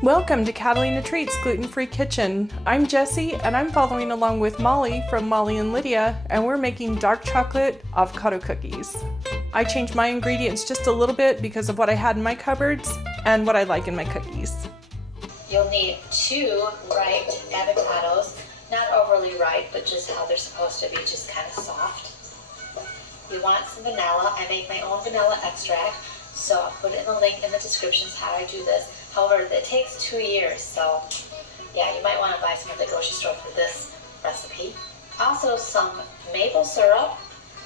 Welcome to Catalina Treats Gluten-Free Kitchen. I'm Jessie and I'm following along with Mollie from Mollie and Lydia, and we're making dark chocolate avocado cookies. I changed my ingredients just a little bit because of what I had in my cupboards and what I like in my cookies. You'll need 2 ripe avocados, not overly ripe, but just how they're supposed to be, just kind of soft. You want some vanilla. I make my own vanilla extract, so I'll put it in the link in the descriptions how I do this. However, it takes 2 years, so yeah, you might want to buy some at the grocery store for this recipe. Also some maple syrup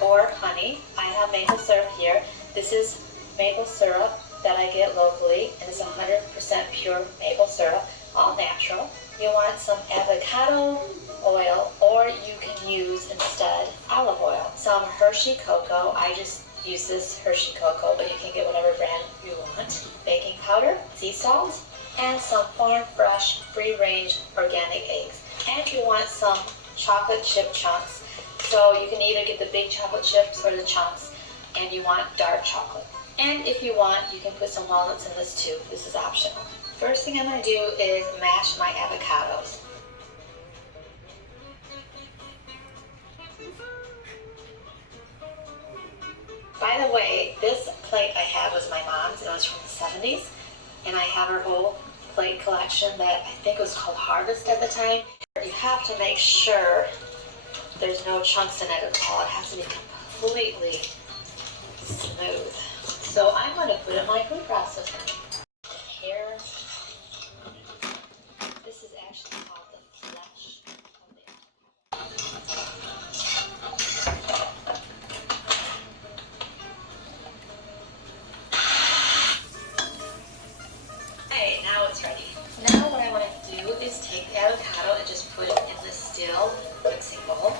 or honey. I have maple syrup here. This is maple syrup that I get locally, and it's 100% pure maple syrup, all natural. You want some avocado oil, or you can use instead olive oil. Some Hershey cocoa. I just use this Hershey cocoa, but you can get whatever brand you want. Baking powder, sea salt, and some farm fresh, free-range organic eggs. And you want some chocolate chip chunks. So you can either get the big chocolate chips or the chunks, and you want dark chocolate. And if you want, you can put some walnuts in this too. This is optional. First thing I'm going to do is mash my avocados. By the way, this plate I have was my mom's. It was from the 70s. And I have her whole plate collection that I think was called Harvest at the time. You have to make sure there's no chunks in it at all. It has to be completely smooth. So I'm going to put it in my food processor. Here, this is actually called the flesh of the Okay, now it's ready. Now what I want to do is take the avocado and just put it in this still mixing bowl.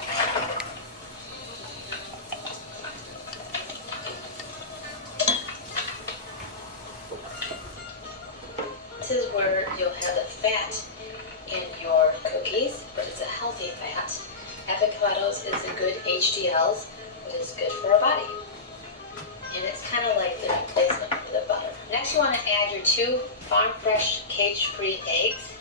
This is where you'll have the fat in your cookies, but it's a healthy fat. Avocados is a good HDLs, which is good for our body. And it's kind of like the replacement for the butter. Next you want to add your 2 farm fresh cage-free eggs,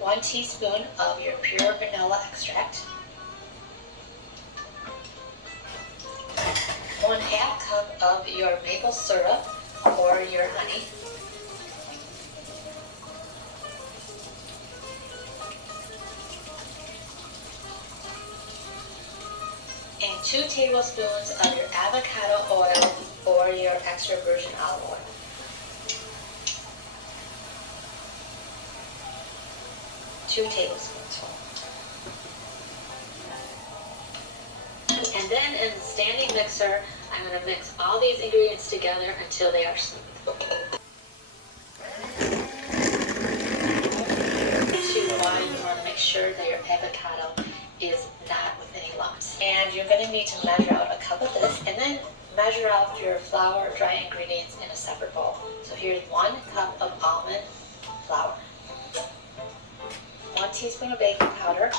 1 teaspoon of your pure vanilla extract, 1/2 cup of your maple syrup or your honey, and 2 tablespoons of your avocado oil or your extra virgin olive oil. Two tablespoons full. And then in the standing mixer, I'm going to mix all these ingredients together until they are smooth. You want to make sure that your avocado is not with any lumps. And you're going to need to measure out a cup of this, and then measure out your flour or dry ingredients in a separate bowl. So here's 1 cup of almond flour, 1 teaspoon of baking powder,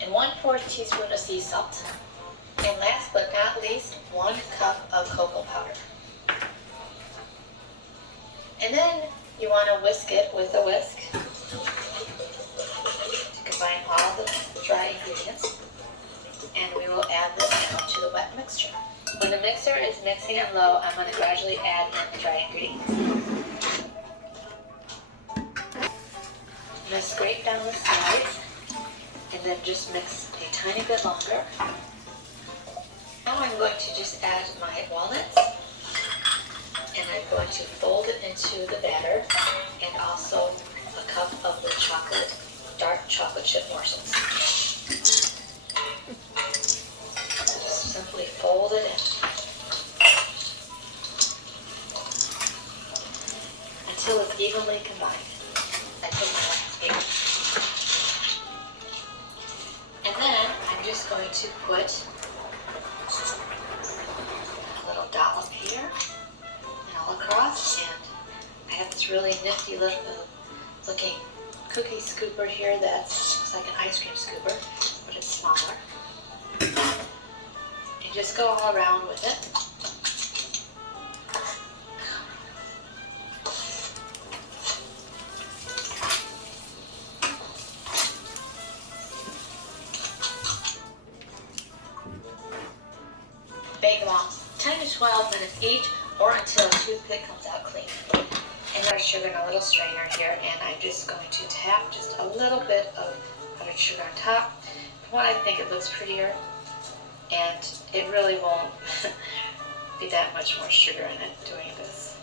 and 1/4 teaspoon of sea salt. And last but not least, 1 cup of cocoa powder. And then you want to whisk it with a whisk to combine all the dry ingredients. And we will add this now to the wet mixture. When the mixer is mixing at low, I'm going to gradually add in the dry ingredients. I'm going to scrape down the sides and then just mix a tiny bit longer. Now I'm going to just add my walnuts, and I'm going to fold it into the batter, and also a cup of the dark chocolate chip morsels. Just simply fold it in until it's evenly combined. I put my last paper. And then I'm just going to put a little dollop here and all across, and I have this really nifty looking cookie scooper here that looks like an ice cream scooper, but it's smaller. And just go all around with it. Bake them all 10 to 12 minutes each, or until a toothpick comes out clean. And our sugar in a little strainer here, and I'm just going to tap just a little bit of powdered sugar on top. For one, I think it looks prettier, and it really won't be that much more sugar in it doing this.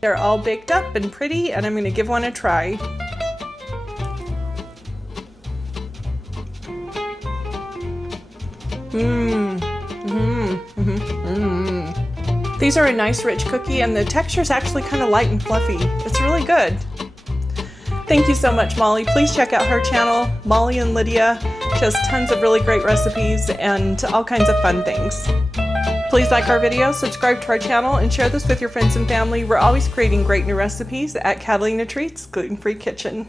They're all baked up and pretty, and I'm going to give one a try. These are a nice rich cookie, and the texture is actually kind of light and fluffy. It's really good. Thank you so much, Mollie. Please check out her channel, Mollie and Lydia. She has tons of really great recipes and all kinds of fun things. Please like our video, subscribe to our channel, and share this with your friends and family. We're always creating great new recipes at Catalina Treats Gluten-Free Kitchen.